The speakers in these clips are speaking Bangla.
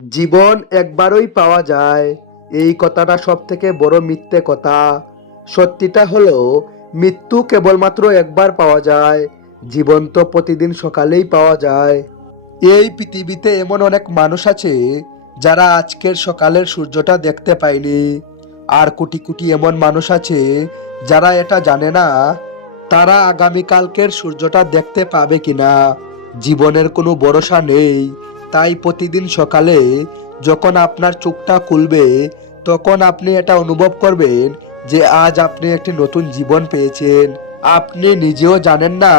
জীবন একবারই পাওয়া যায়। এই কথাটা সব থেকে বড় মিথ্যে কথা। সত্যিটা হলো, মৃত্যু কেবলমাত্র একবার পাওয়া যায়। জীবন তো প্রতিদিন সকালেই পাওয়া যায়। এই পৃথিবীতে এমন অনেক মানুষ আছে, যারা আজকের সকালের সূর্যটা দেখতে পায়নি। আর কোটি কোটি এমন মানুষ আছে, যারা এটা জানে না, তারা আগামীকালকের সূর্যটা দেখতে পাবে কিনা। জীবনের কোনো ভরসা নেই। তাই প্রতিদিন সকালে যখন আপনার চোখটা খুলবে, তখন আপনি এটা অনুভব করবেন যে আজ আপনি একটি নতুন জীবন পেয়েছেন। আপনি নিজেও জানেন না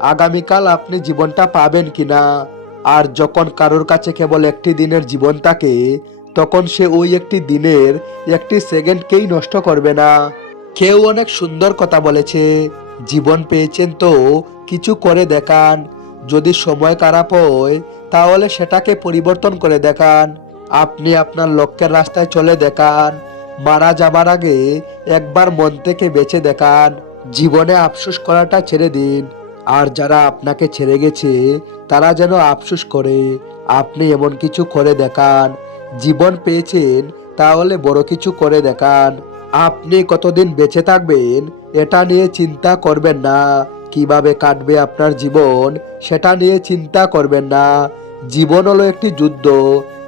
আগামীকাল আপনি জীবনটা পাবেন কিনা। আর যখন কারোর কাছে কেবল একটি দিনের জীবন থাকে, তখন সে ওই একটি দিনের একটি সেকেন্ডকেই নষ্ট করবে না। কেউ অনেক সুন্দর কথা বলেছে, জীবন পেয়েছেন তো, কিছু করে দেখান। যদি সময় খারাপ হয় তাহলে সেটাকে পরিবর্তন করে দেখান। আপনি আপনার লক্ষ্যের রাস্তায় চলে দেখান। মারা যাবার আগে একবার মন থেকে বেঁচে দেখান। জীবনে আফসোস করাটা ছেড়ে দিন। আর যারা আপনাকে ছেড়ে গেছে, তারা যেন আফসোস করে। আপনি এমন কিছু করে দেখান। জীবন পেয়েছেন, তাহলে বড় কিছু করে দেখান। আপনি কতদিন বেঁচে থাকবেন, এটা নিয়ে চিন্তা করবেন না। কীভাবে কাটবে আপনার জীবন, সেটা নিয়ে চিন্তা করবেন না। জীবন হলো একটি যুদ্ধ।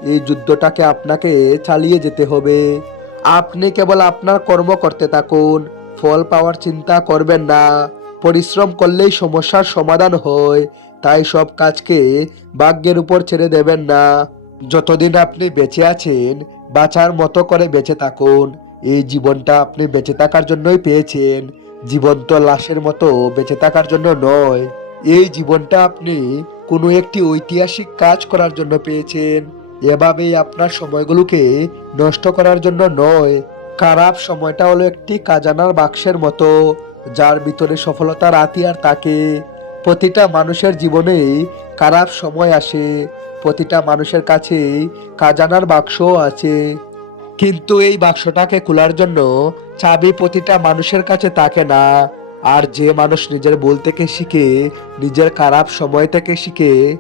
এই যুদ্ধটাকে আপনাকে চালিয়ে যেতে হবে। আপনি কেবল আপনার কর্ম করতে থাকুন। ফল পাওয়ার চিন্তা করবেন না। পরিশ্রম করলেই সমস্যার সমাধান হয়। তাই সব কাজকে ভাগ্যের উপর ছেড়ে দেবেন না। যতদিন আপনি বেঁচে আছেন, বাঁচার মতো করে বেঁচে থাকুন। এই জীবনটা আপনি বেঁচে থাকার জন্যই পেয়েছেন। জীবন তো লাশের মতো বেঁচে থাকার জন্য নয়। এই জীবনটা আপনি কোনো একটি ঐতিহাসিক কাজ করার জন্য পেয়েছেন। এভাবেই আপনার সময়গুলোকে নষ্ট করার জন্য নয়, খারাপ সময়টা হলো একটি কাজানার বাক্সের মতো, যার ভিতরে সফলতার হাতিয়ার থাকে। প্রতিটা মানুষের জীবনেই খারাপ সময় আসে, প্রতিটা মানুষের কাছেই কাজানার বাক্সও আছে। কিন্তু এই বাক্সটাকে খোলার জন্য চাবি প্রতিটা মানুষের কাছে থাকে না। আর যে মানুষ নিজের ভুল থেকে শিখে, নিজের খারাপ সময় থেকে শিখে,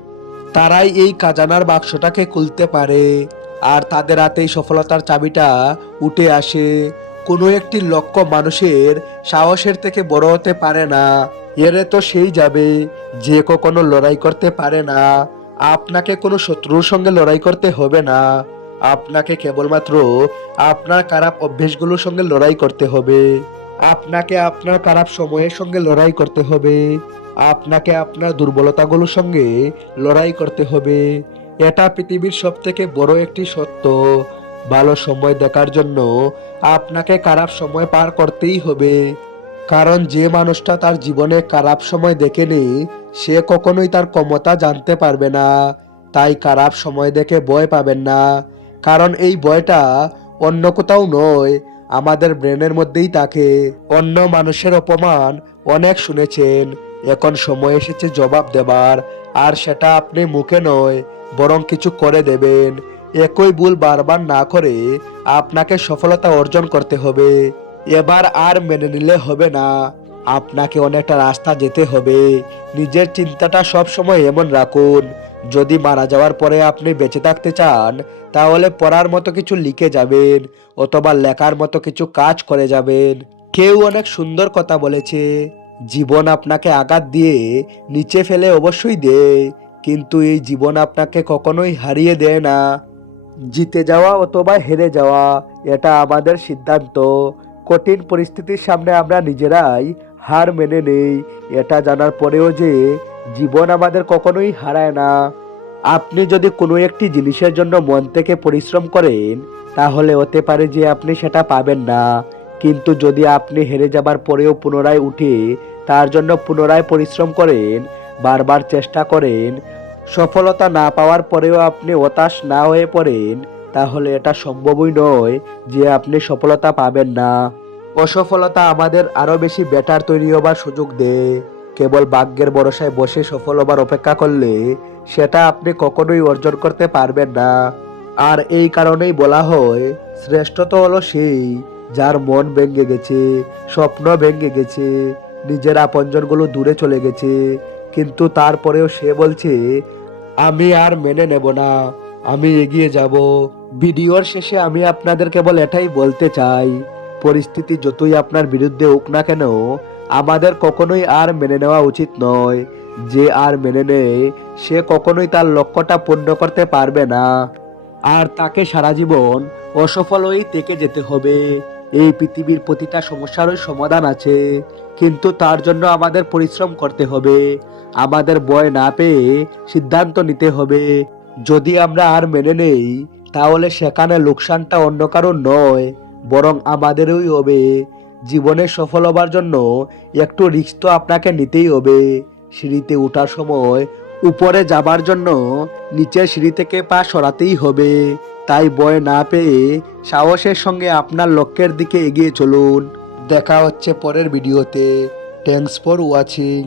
তারাই এই কাজানার বাক্সটাকে খুলতে পারে। আর তাদের হাতেই সফলতার চাবিটা উঠে আসে। কোনো একটি লক্ষ্য মানুষের সাহসের থেকে বড় হতে পারে না। এরে তো সেই যাবে, যে কখনো লড়াই করতে পারে না। আপনাকে কোনো শত্রুর সঙ্গে লড়াই করতে হবে না। আপনাকে কেবলমাত্র আপনার খারাপ অভ্যেসগুলোর সঙ্গে লড়াই করতে হবে। আপনাকে আপনার খারাপ সময়ের সঙ্গে লড়াই করতে হবে। আপনাকে আপনার দুর্বলতাগুলোর সঙ্গে লড়াই করতে হবে। এটা পৃথিবীর সব থেকে বড় একটি সত্য। ভালো সময় দেখার জন্য আপনাকে খারাপ সময় পার করতেই হবে। কারণ যে মানুষটা তার জীবনে খারাপ সময় দেখেনি, সে কখনোই তার ক্ষমতা জানতে পারবে না। তাই খারাপ সময় দেখে ভয় পাবেন না। কারণ এই ভয়টা অন্য কোথাও নয় আমাদের ব্রেনের মধ্যেই থাকে। অন্য মানুষের অপমান অনেক শুনেছেন। এখন সময় এসেছে জবাব দেবার, আর সেটা আপনি মুখে নয়, বরং কিছু করে দেবেন। একই ভুল বারবার না করে আপনাকে সফলতা অর্জন করতে হবে। এবার আর মেনে নিলে হবে না। আপনাকে অনেকটা রাস্তা যেতে হবে। নিজের চিন্তাটা সব সময় এমন রাখুন। যদি মারা যাওয়ার পরে আপনি বেঁচে থাকতে চান, তাহলে পড়ার মতো কিছু লিখে যাবেন, অথবা লেখার মতো কিছু কাজ করে যাবেন। কেউ অনেক সুন্দর কথা বলেছে, জীবন আপনাকে আঘাত দিয়ে নিচে ফেলে অবশ্যই দেয়, কিন্তু এই জীবন আপনাকে কখনোই হারিয়ে দেয় না। জিতে যাওয়া অথবা হেরে যাওয়া, এটা আমাদের সিদ্ধান্ত। কঠিন পরিস্থিতির সামনে আমরা নিজেরাই হার মেনে নেই, এটা জানার পরেও যে জীবন আমাদের কখনোই হারায় না। আপনি যদি কোনো একটি জিনিসের জন্য মন থেকে পরিশ্রম করেন, তাহলে হতে পারে যে আপনি সেটা পাবেন না। কিন্তু যদি আপনি হেরে যাবার পরেও পুনরায় উঠে তার জন্য পুনরায় পরিশ্রম করেন, বারবার চেষ্টা করেন, সফলতা না পাওয়ার পরেও আপনি হতাশ না হয়ে পড়েন, তাহলে এটা সম্ভবই নয় যে আপনি সফলতা পাবেন না। অসফলতা আমাদের আরও বেশি বেটার তৈরি হবার সুযোগ দেয়। কেবল ভাগ্যের ভরসায় বসে সফল হবার অপেক্ষা করলে সেটা আপনি কখনোই অর্জন করতে পারবেন না। আর এই কারণেই বলা হয় শ্রেষ্ঠ তো হলো সেই যার মন ভেঙে গেছে, স্বপ্ন ভেঙে গেছে, নিজের আপনজনগুলো দূরে চলে গেছে। কিন্তু তারপরেও সে বলছে, আমি আর মেনে নেব না, আমি এগিয়ে যাব। ভিডিওর শেষে আমি আপনাদের কেবল এটাই বলতে চাই, পরিস্থিতি যতই আপনার বিরুদ্ধে হোক না কেন আমাদের কখনোই আর মেনে নেওয়া উচিত নয়। যে আর মেনে নেয়, সে কখনোই তার লক্ষ্যটা পূর্ণ করতে পারবে না। আর তাকে সারা জীবন অসফল হয়েই থেকে যেতে হবে। এই পৃথিবীর প্রতিটা সমস্যারই সমাধান আছে। কিন্তু তার জন্য আমাদের পরিশ্রম করতে হবে। আমাদের ভয় না পেয়ে সিদ্ধান্ত নিতে হবে। যদি আমরা আর মেনে নেই, তাহলে সেখানে লোকসানটা অন্য কারণ নয়, বরং আমাদেরই হবে। জীবনে সফল হবার জন্য একটু রিক্স তো আপনাকে নিতেই হবে। সিঁড়িতে ওঠার সময় উপরে যাবার জন্য নিচে সিঁড়ি থেকে পা সরাতেই হবে। তাই বয় না পেয়ে সাহসের সঙ্গে আপনার লক্ষ্যের দিকে এগিয়ে চলুন। দেখা হচ্ছে পরের ভিডিওতে। Thanks for watching